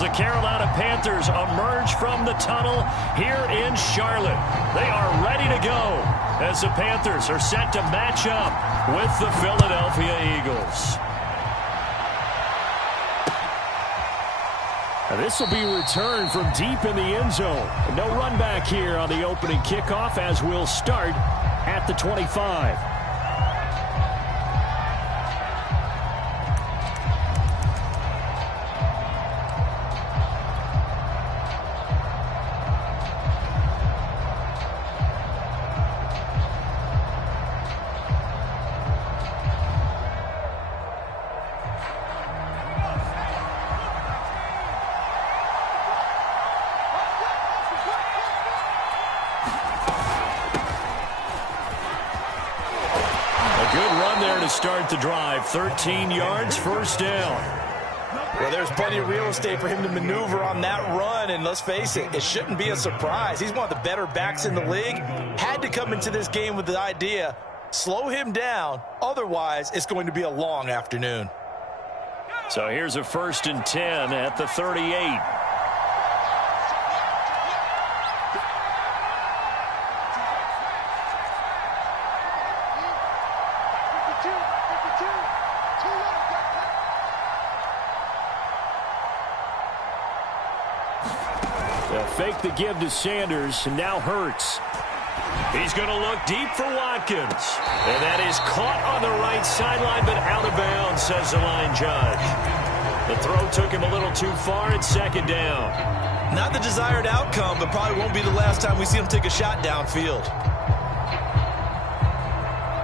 As the Carolina Panthers emerge from the tunnel here in Charlotte. They are ready to go as the Panthers are set to match up with the Philadelphia Eagles. This will be returned from deep in the end zone. No run back here on the opening kickoff as we'll start at the 25. Start the drive, 13 yards, first down. Well, there's plenty of real estate for him to maneuver on that run, and let's face it, it shouldn't be a surprise. He's one of the better backs in the league. Had to come into this game with the idea, slow him down, otherwise it's going to be a long afternoon. So here's a 1st and 10 at the 38. Fake the give to Sanders, and now Hurts. He's going to look deep for Watkins. And that is caught on the right sideline, but out of bounds, says the line judge. The throw took him a little too far at 2nd down. Not the desired outcome, but probably won't be the last time we see him take a shot downfield.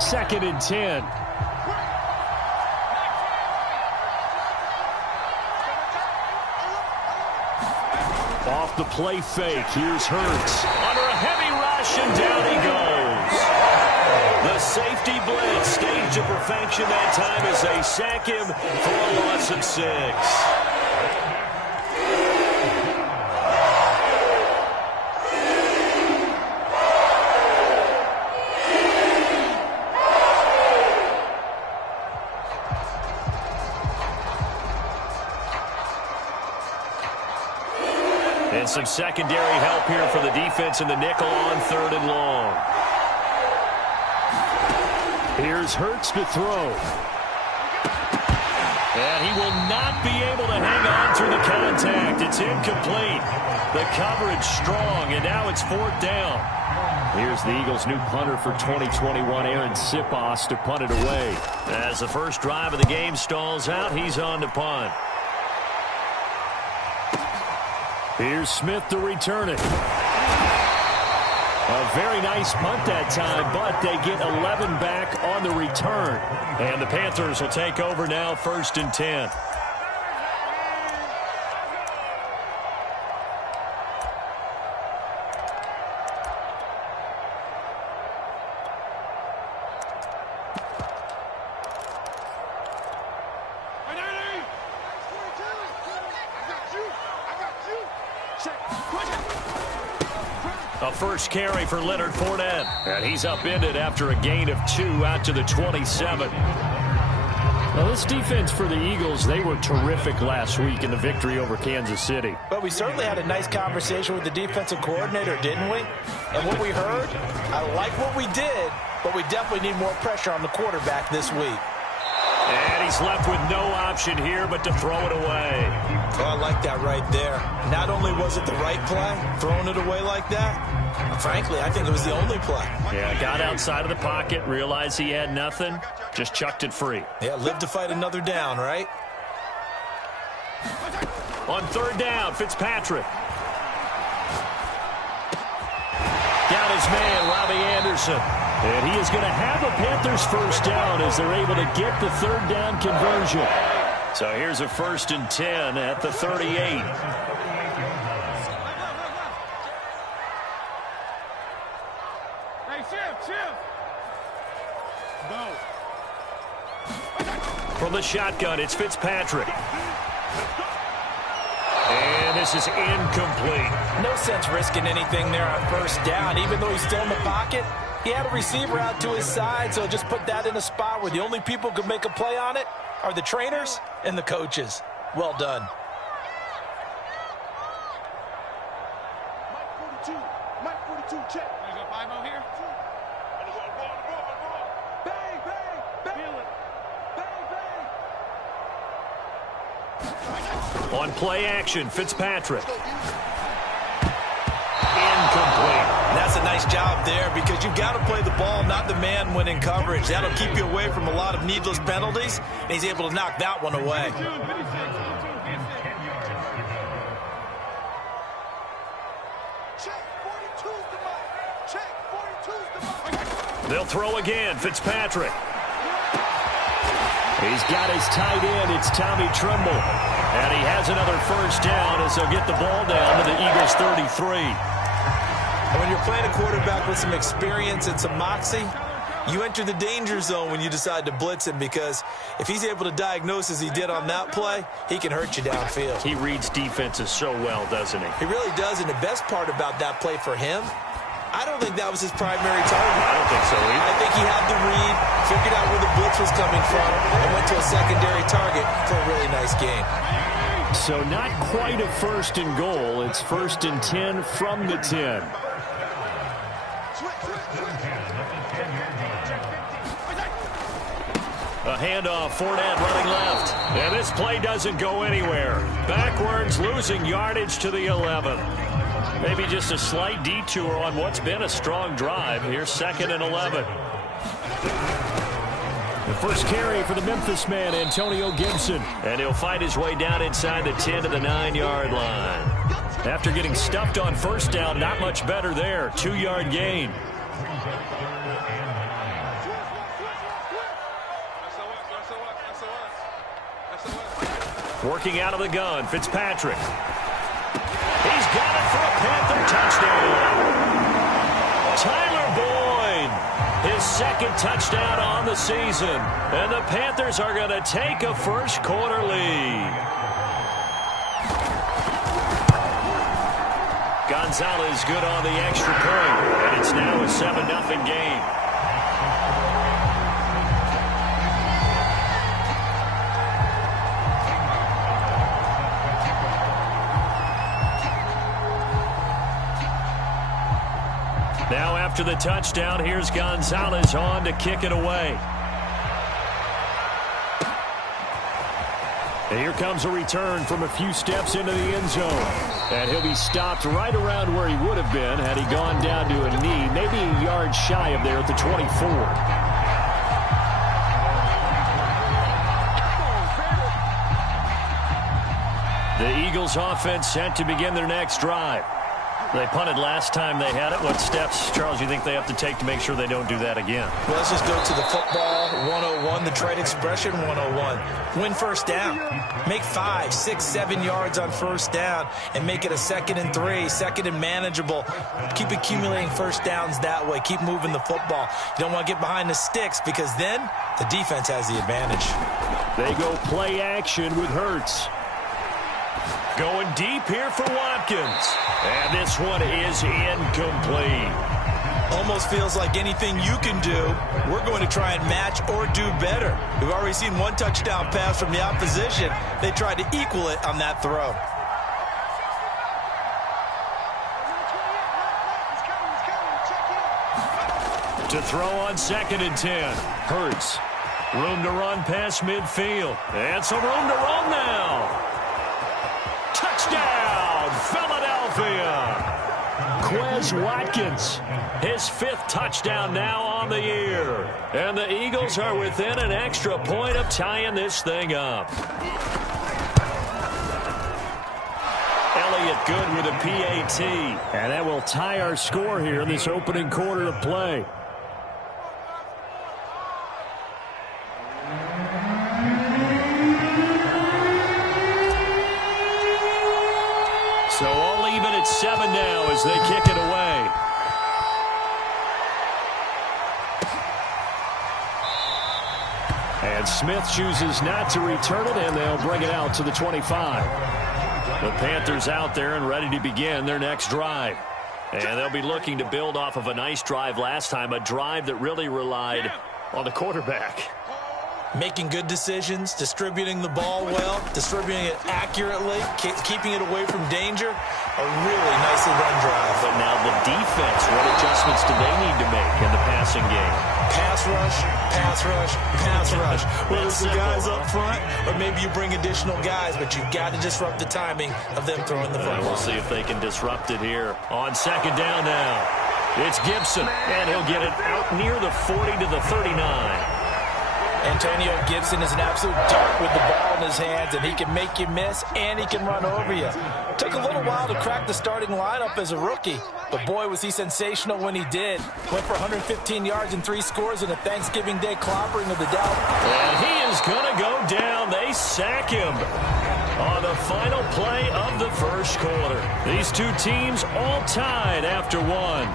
2nd and 10. Off the play fake. Here's Hurts. Under a heavy rush, and down he goes. The safety blitz staged to perfection that time as they sack him for a loss of 6. And some secondary help here for the defense in the nickel on 3rd and long. Here's Hurts to throw. And he will not be able to hang on through the contact. It's incomplete. The coverage strong, and now it's 4th down. Here's the Eagles' new punter for 2021, Aaron Sipos, to punt it away. As the first drive of the game stalls out, he's on to punt. Here's Smith to return it. A very nice punt that time, but they get 11 back on the return. And the Panthers will take over now, 1st and 10. A first carry for Leonard Fournette. And he's upended after a gain of 2 out to the 27. Well, this defense for the Eagles, they were terrific last week in the victory over Kansas City. But we certainly had a nice conversation with the defensive coordinator, didn't we? And what we heard, I like what we did, but we definitely need more pressure on the quarterback this week. And he's left with no option here but to throw it away. Oh, I like that right there. Not only was it the right play, throwing it away like that, frankly, I think it was the only play. Yeah, got outside of the pocket, realized he had nothing, just chucked it free. Yeah, live to fight another down, right? On 3rd down, Fitzpatrick. Down his man, Robbie Anderson. And he is going to have a Panthers first down as they're able to get the 3rd down conversion. So here's a 1st and 10 at the 38. Hey, Chip. Go. From the shotgun, it's Fitzpatrick. And this is incomplete. No sense risking anything there on 1st down, even though he's still in the pocket. He had a receiver out to his side, so just put that in a spot where the only people who can make a play on it are the trainers and the coaches. Well done. 42. Mike 42, check. You got 5-0 here? Bang, bang, bang. Feel it. Bang, bang. On play action, Fitzpatrick. Incomplete. That's a nice job there because you've got to play the ball, not the man when in coverage. That'll keep you away from a lot of needless penalties, and he's able to knock that one away. They'll throw again, Fitzpatrick. He's got his tight end. It's Tommy Tremble. And he has another first down as they'll get the ball down to the Eagles 33. And when you're playing a quarterback with some experience and some moxie, you enter the danger zone when you decide to blitz him, because if he's able to diagnose as he did on that play, he can hurt you downfield. He reads defenses so well, doesn't he? He really does, and the best part about that play for him, I don't think that was his primary target. I don't think so either. I think he had the read, figured out where the blitz was coming from, and went to a secondary target for a really nice game. So not quite a first and goal. It's 1st and 10 from the 10. A handoff, Fournette running left. And this play doesn't go anywhere. Backwards, losing yardage to the 11. Maybe just a slight detour on what's been a strong drive. Here's 2nd and 11. The first carry for the Memphis man, Antonio Gibson. And he'll fight his way down inside the 10 to the 9-yard line. After getting stuffed on first down, not much better there. 2-yard gain. Working out of the gun, Fitzpatrick. He's got it for a Panther touchdown. Tyler Boyd, his 2nd touchdown on the season. And the Panthers are going to take a first-quarter lead. Gonzalez good on the extra point. And it's now a 7-0 game. Now after the touchdown, here's Gonzalez on to kick it away. And here comes a return from a few steps into the end zone. And he'll be stopped right around where he would have been had he gone down to a knee, maybe a yard shy of there at the 24. The Eagles offense set to begin their next drive. They punted last time they had it. What steps, Charles, you think they have to take to make sure they don't do that again? Well, let's just go to the football 101, the trade expression 101. Win first down. Make 5, 6, 7 yards on first down and make it a 2nd and 3, 2nd and manageable. Keep accumulating first downs that way. Keep moving the football. You don't want to get behind the sticks because then the defense has the advantage. They go play action with Hurts. Going deep here for Watkins. And this one is incomplete. Almost feels like anything you can do, we're going to try and match or do better. We've already seen one touchdown pass from the opposition. They tried to equal it on that throw. To throw on 2nd and 10. Hurts. Room to run past midfield. And some room to run now. Touchdown, Philadelphia. Quez Watkins, his 5th touchdown now on the year. And the Eagles are within an extra point of tying this thing up. Elliott good with a PAT. And that will tie our score here in this opening quarter of play. So all even at 7 now as they kick it away. And Smith chooses not to return it, and they'll bring it out to the 25. The Panthers out there and ready to begin their next drive. And they'll be looking to build off of a nice drive last time, a drive that really relied on the quarterback. Making good decisions, distributing the ball well, distributing it accurately, keeping it away from danger. A really nicely run drive. But now the defense, what adjustments do they need to make in the passing game? Pass rush, pass rush, pass rush. Whether it's the guys up front or maybe you bring additional guys, but you've got to disrupt the timing of them throwing the football. We'll see if they can disrupt it here. On second down now, it's Gibson, and he'll get it out near the 40 to the 39. Antonio Gibson is an absolute dart with the ball in his hands, and he can make you miss, and he can run over you. Took a little while to crack the starting lineup as a rookie, but boy, was he sensational when he did. Went for 115 yards and 3 scores in a Thanksgiving Day clobbering of the Dallas. And he is going to go down. They sack him on the final play of the first quarter. These two teams all tied after one.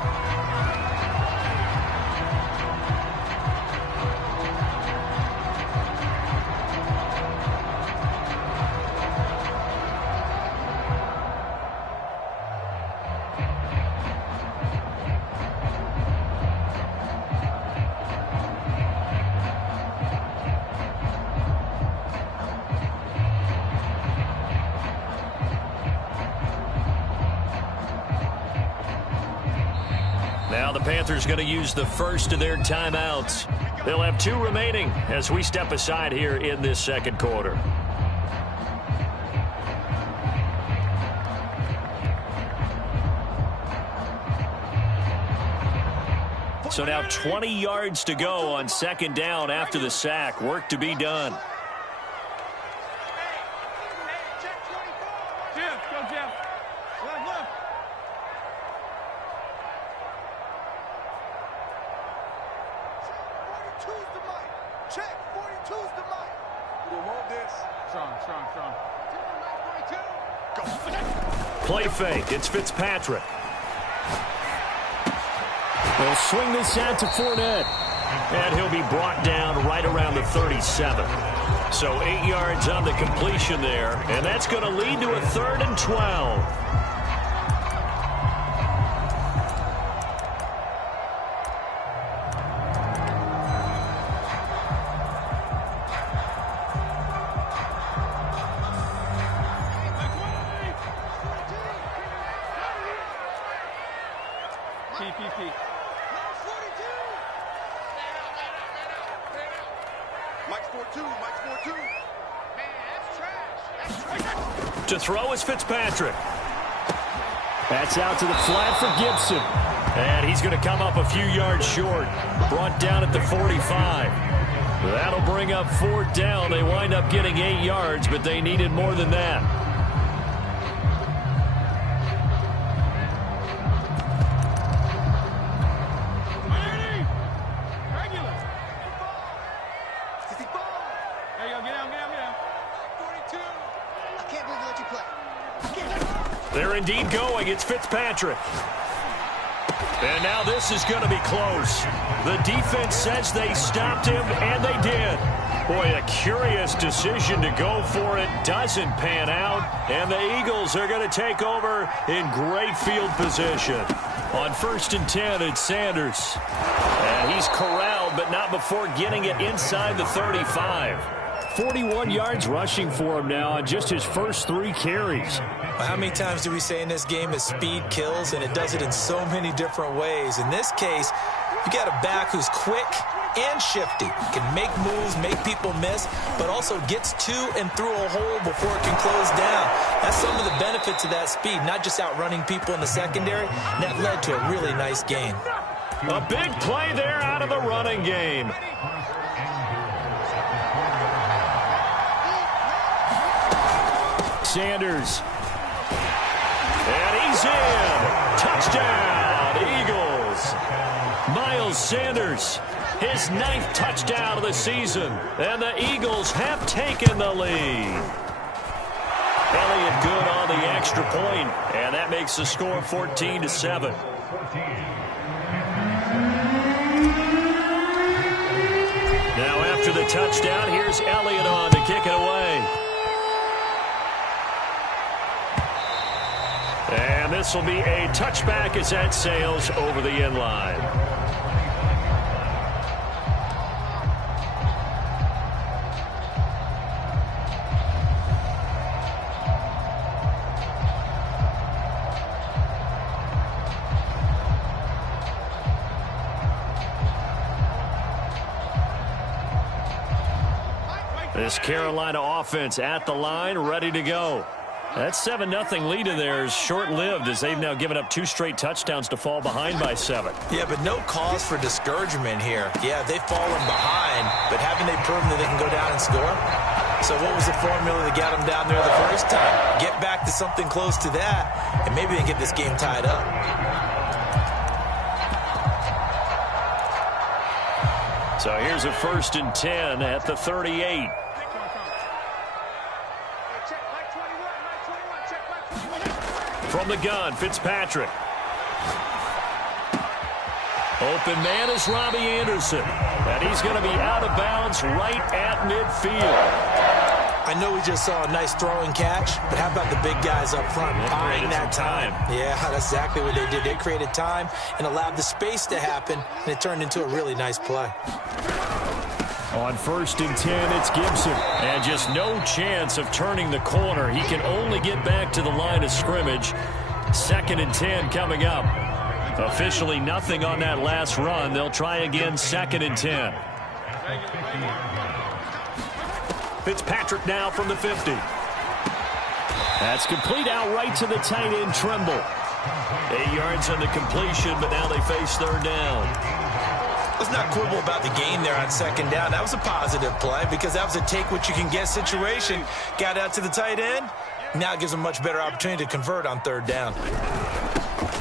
Now the Panthers going to use the first of their timeouts. They'll have 2 remaining as we step aside here in this second quarter. So now 20 yards to go on second down after the sack. Work to be done. Play fake. It's Fitzpatrick. They'll swing this out to Fournette. And he'll be brought down right around the 37. So 8 yards on the completion there. And that's going to lead to a 3rd and 12. To throw is Fitzpatrick. That's out to the flat for Gibson. And he's going to come up a few yards short. Brought down at the 45. That'll bring up 4th down. They wind up getting 8 yards, but they needed more than that. They're indeed going. It's Fitzpatrick. And now this is going to be close. The defense says they stopped him, and they did. Boy, a curious decision to go for it. Doesn't pan out. And the Eagles are going to take over in great field position. On 1st and 10, it's Sanders. And he's corralled, but not before getting it inside the 35. 41 yards rushing for him now on just his first 3 carries. How many times do we say in this game that speed kills, and it does it in so many different ways? In this case, you got a back who's quick and shifty, can make moves, make people miss, but also gets to and through a hole before it can close down. That's some of the benefits of that speed, not just outrunning people in the secondary. And that led to a really nice gain. A big play there out of the running game. Sanders. And he's in. Touchdown, Eagles. Miles Sanders, his 9th touchdown of the season. And the Eagles have taken the lead. Elliott good on the extra point, and that makes the score 14-7. Now after the touchdown, here's Elliott on to kick it away. And this will be a touchback as that sails over the end line. This Carolina offense at the line, ready to go. That 7-0 lead of theirs short-lived as they've now given up 2 straight touchdowns to fall behind by 7. Yeah, but no cause for discouragement here. Yeah, they've fallen behind, but haven't they proven that they can go down and score? So what was the formula that got them down there the first time? Get back to something close to that, and maybe they can get this game tied up. So here's a 1st and 10 at the 38. From the gun, Fitzpatrick. Open man is Robbie Anderson. And he's going to be out of bounds right at midfield. I know we just saw a nice throwing catch, but how about the big guys up front buying that time? Yeah, that's exactly what they did. They created time and allowed the space to happen, and it turned into a really nice play. On 1st and 10, it's Gibson. And just no chance of turning the corner. He can only get back to the line of scrimmage. 2nd and 10 coming up. Officially nothing on that last run. They'll try again 2nd and 10. Fitzpatrick now from the 50. That's complete out right to the tight end, Trimble. 8 yards on the completion, but now they face 3rd down. Let's not quibble about the gain there on 2nd down. That was a positive play because that was a take-what-you-can-get situation. Got out to the tight end. Now it gives them a much better opportunity to convert on 3rd down.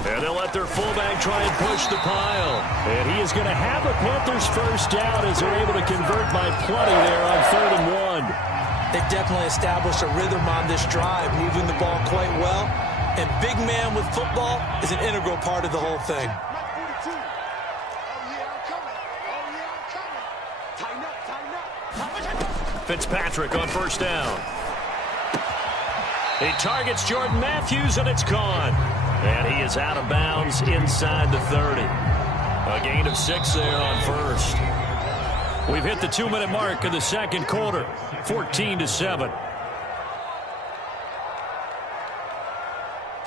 And they'll let their fullback try and push the pile. And he is going to have the Panthers 1st down as they're able to convert by plenty there on 3rd and 1. They've definitely established a rhythm on this drive, moving the ball quite well. And big man with football is an integral part of the whole thing. Fitzpatrick on 1st down. He targets Jordan Matthews, and it's gone. And he is out of bounds inside the 30. A gain of 6 there on 1st. We've hit the 2-minute mark of the 2nd quarter, 14-7.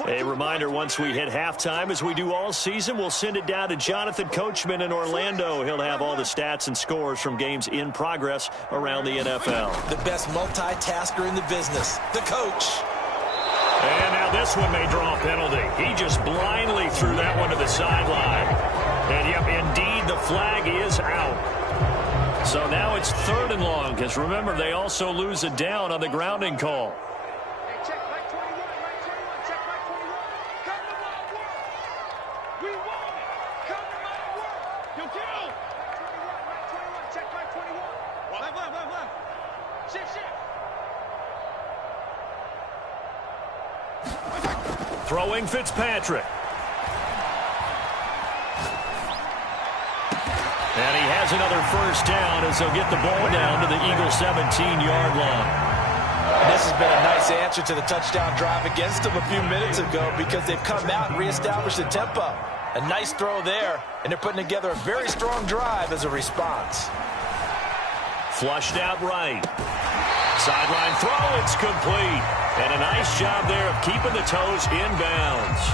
A reminder, once we hit halftime, as we do all season, we'll send it down to Jonathan Coachman in Orlando. He'll have all the stats and scores from games in progress around the NFL. The best multitasker in the business, the coach. And now this one may draw a penalty. He just blindly threw that one to the sideline. And, yep, indeed, the flag is out. So now it's 3rd and long, because remember, they also lose a down on the grounding call. Throwing Fitzpatrick. And he has another 1st down as they'll get the ball down to the Eagles' 17-yard line. This has been a nice answer to the touchdown drive against them a few minutes ago because they've come out and reestablished the tempo. A nice throw there, and they're putting together a very strong drive as a response. Flushed out right. Sideline throw, it's complete. And a nice job there of keeping the toes inbounds.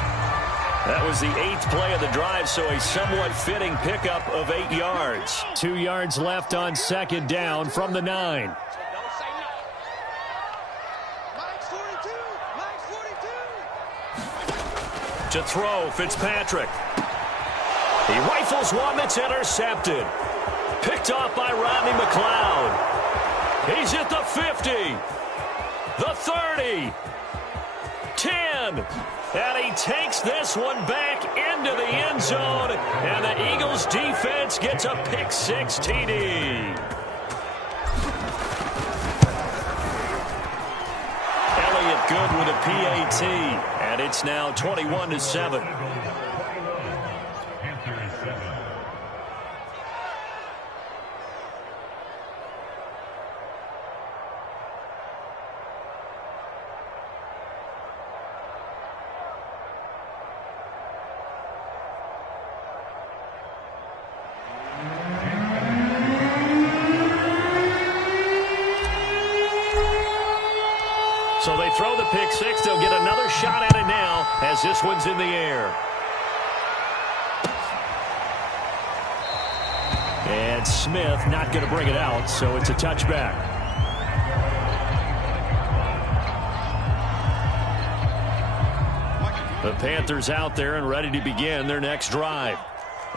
That was the 8th play of the drive, so a somewhat fitting pickup of 8 yards. 2 yards left on 2nd down from the 9. To throw, Fitzpatrick. He rifles one that's intercepted. Picked off by Rodney McLeod. He's at the 50. The 30. 10. And he takes this one back into the end zone. And the Eagles defense gets a pick-6 TD. Elliott good with a PAT. And it's now 21-7. So they throw the pick-6. They'll get another shot at it now as this one's in the air. And Smith not going to bring it out, so it's a touchback. The Panthers out there and ready to begin their next drive.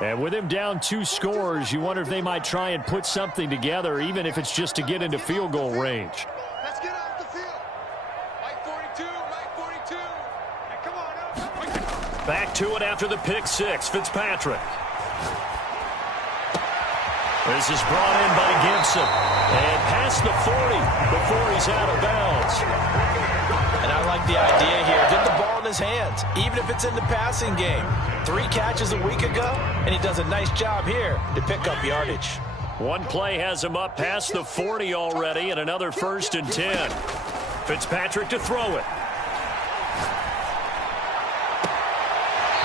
And with him down 2 scores, you wonder if they might try and put something together, even if it's just to get into field goal range. Let's get off the field. Mike 42, Mike 42. Hey, come on. Back to it after the pick 6, Fitzpatrick. This is brought in by Gibson. And past the 40 before he's out of bounds. And I like the idea here. Get the ball in his hands, even if it's in the passing game. 3 catches a week ago, and he does a nice job here to pick up yardage. One play has him up past the 40 already, and another 1st and 10. Fitzpatrick to throw it.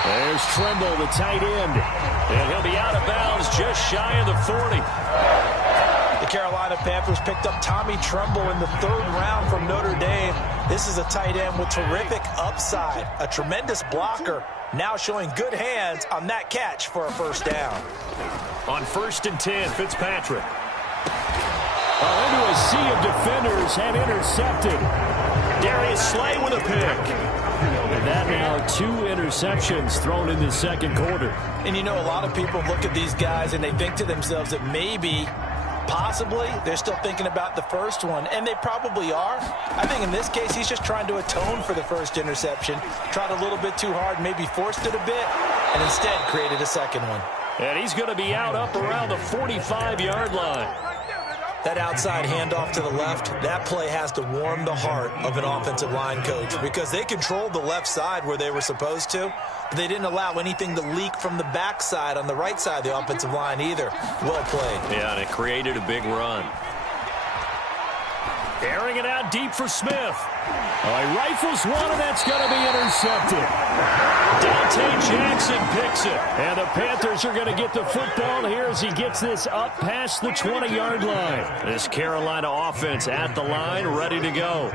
There's Tremble, the tight end. And he'll be out of bounds just shy of the 40. The Carolina Panthers picked up Tommy Tremble in the 3rd round from Notre Dame. This is a tight end with terrific upside, a tremendous blocker, now showing good hands on that catch for a 1st down. On 1st and 10, Fitzpatrick. Into a sea of defenders and intercepted. Darius Slay with a pick. And that now 2 interceptions thrown in the 2nd quarter. And you know, a lot of people look at these guys and they think to themselves that maybe, possibly, they're still thinking about the 1st one, and they probably are. I think in this case, he's just trying to atone for the 1st interception, tried a little bit too hard, maybe forced it a bit, and instead created a 2nd one. And he's going to be out up around the 45-yard line. That outside handoff to the left, that play has to warm the heart of an offensive line coach because they controlled the left side where they were supposed to, but they didn't allow anything to leak from the backside on the right side of the offensive line either. Well played. Yeah, and it created a big run. Airing it out deep for Smith. He rifles one, and that's going to be intercepted. Dante Jackson picks it. And the Panthers are going to get the football here as he gets this up past the 20-yard line. This Carolina offense at the line, ready to go.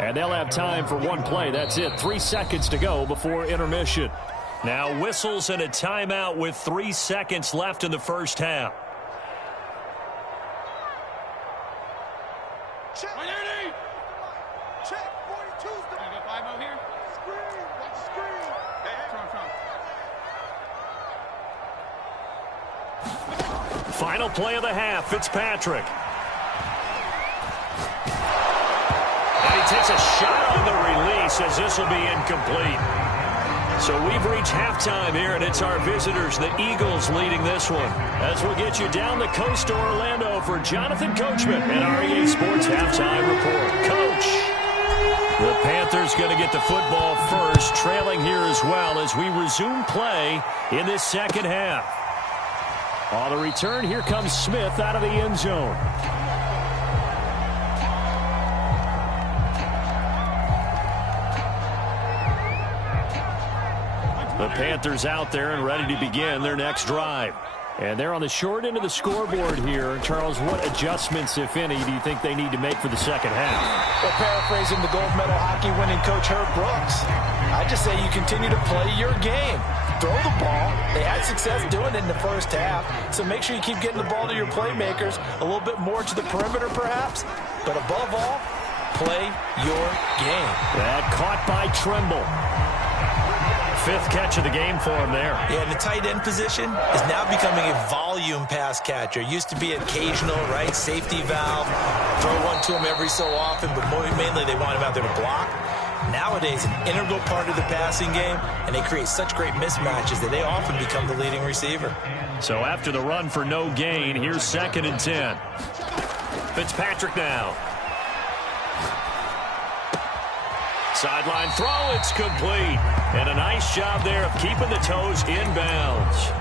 And they'll have time for 1 play. That's it. 3 seconds to go before intermission. Now whistles and a timeout with 3 seconds left in the 1st half. Check. Check. 42's the... Can I go 5-0 here? Screen. Watch the screen. Hey. Final play of the half, Fitzpatrick. And he takes a shot on the release as this will be incomplete. So we've reached halftime here, and it's our visitors, the Eagles, leading this one. As we'll get you down the coast to Orlando for Jonathan Coachman and our EA Sports Halftime Report. Coach, the Panthers going to get the football first, trailing here as well as we resume play in this 2nd half. On the return, here comes Smith out of the end zone. The Panthers out there and ready to begin their next drive. And they're on the short end of the scoreboard here. Charles, what adjustments, if any, do you think they need to make for the 2nd half? Well, paraphrasing the gold medal hockey winning coach Herb Brooks, I just say you continue to play your game. Throw the ball. They had success doing it in the 1st half, so make sure you keep getting the ball to your playmakers, a little bit more to the perimeter perhaps, but above all, play your game. That caught by Tremble. 5th catch of the game for him there. Yeah, and the tight end position is now becoming a volume pass catcher. Used to be occasional, right? Safety valve. Throw one to him every so often, but mainly they want him out there to block. Nowadays, an integral part of the passing game, and they create such great mismatches that they often become the leading receiver. So after the run for no gain, here's 2nd and 10. Fitzpatrick now. Sideline throw, it's complete. And a nice job there of keeping the toes inbounds.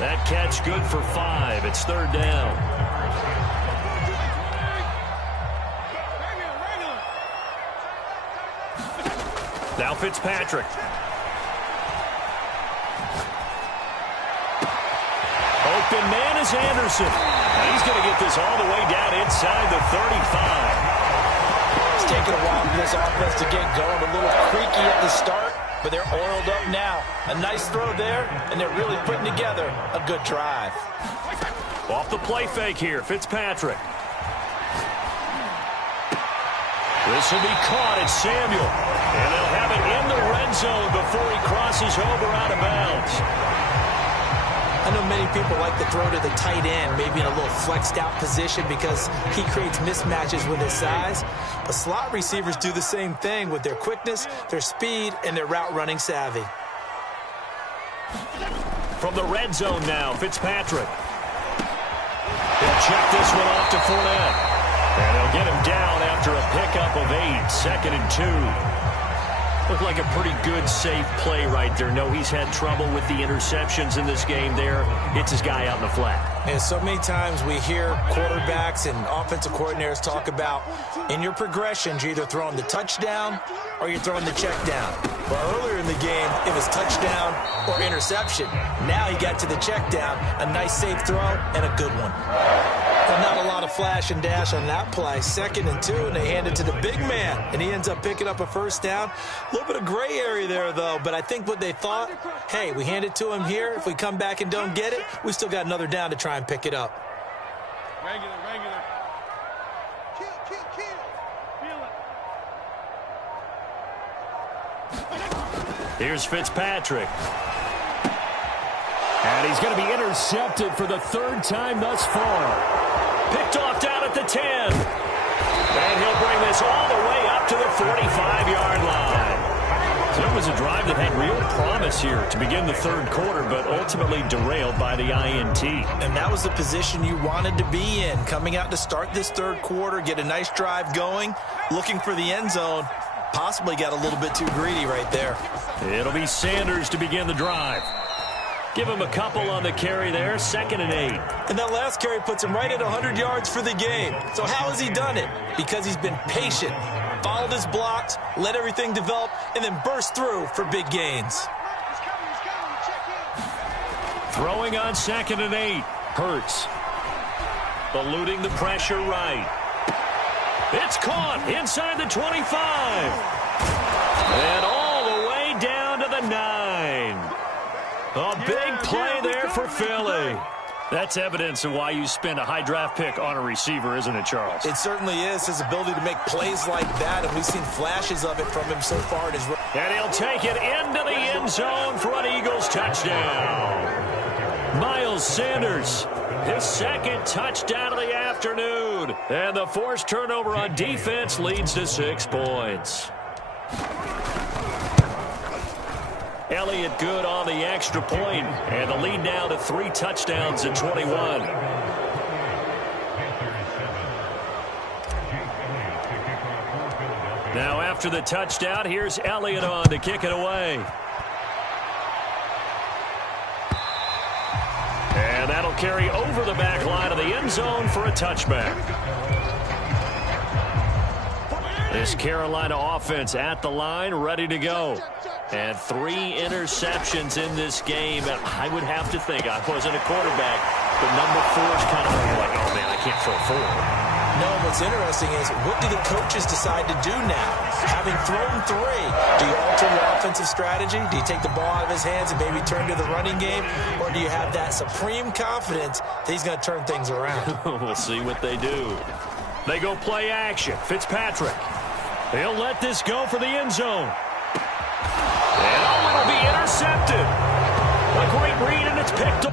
That catch good for 5. It's 3rd down. Now Fitzpatrick. Open man is Anderson. And he's going to get this all the way down inside the 35. It's taken a while for this offense to get going. A little creaky at the start, but they're oiled up now. A nice throw there, and they're really putting together a good drive. Off the play fake here, Fitzpatrick. This will be caught. It's Samuel. And they'll have it in the red zone before he crosses. crosses over out of bounds. I know many people like to throw to the tight end, maybe in a little flexed out position because he creates mismatches with his size. But slot receivers do the same thing with their quickness, their speed, and their route running savvy. From the red zone now, Fitzpatrick. He'll check this one off to Fournette. And they'll get him down after a pickup of 8, 2nd and 2. Looked like a pretty good, safe play right there. No, he's had trouble with the interceptions in this game there. It's his guy out in the flat. And so many times we hear quarterbacks and offensive coordinators talk about in your progressions, you're either throwing the touchdown or you're throwing the check down. Well, earlier in the game, it was touchdown or interception. Now he got to the check down, a nice safe throw and a good one. But not a lot of flash and dash on that play. 2nd and 2, and they hand it to the big man, and he ends up picking up a first down. A little bit of gray area there, though, but I think what they thought, hey, we hand it to him here. If we come back and don't get it, we still got another down to try and pick it up. Regular. Kill. Feel it. Here's Fitzpatrick. And he's going to be intercepted for the 3rd time thus far. Picked off down at the 10. And he'll bring this all the way up to the 45-yard line. So it was a drive that had real promise here to begin the 3rd quarter, but ultimately derailed by the INT. And that was the position you wanted to be in, coming out to start this 3rd quarter, get a nice drive going, looking for the end zone. Possibly got a little bit too greedy right there. It'll be Sanders to begin the drive. Give him a couple on the carry there, 2nd and 8. And that last carry puts him right at 100 yards for the game. So how has he done it? Because he's been patient, followed his blocks, let everything develop, and then burst through for big gains. Throwing on 2nd and 8. Hurts. Eluding the pressure right. It's caught inside the 25. And all the way down to the 9. A big play there for Philly. That's evidence of why you spend a high draft pick on a receiver, isn't it, Charles? It certainly is, his ability to make plays like that, and we've seen flashes of it from him so far in his run. And he'll take it into the end zone for an Eagles touchdown. Miles Sanders, his 2nd touchdown of the afternoon. And the forced turnover on defense leads to 6 points. Elliott good on the extra point, and the lead now to 3 touchdowns at 21. Now after the touchdown, here's Elliott on to kick it away. And that'll carry over the back line of the end zone for a touchback. This Carolina offense at the line, ready to go. And 3 interceptions in this game. I would have to think, I wasn't a quarterback, but number 4 is kind of like, oh, man, I can't throw 4. No, what's interesting is what do the coaches decide to do now? Having thrown 3, do you alter your offensive strategy? Do you take the ball out of his hands and maybe turn to the running game? Or do you have that supreme confidence that he's going to turn things around? We'll see what they do. They go play action. Fitzpatrick. He'll let this go for the end zone. And oh, it'll be intercepted. A great read, and it's picked up.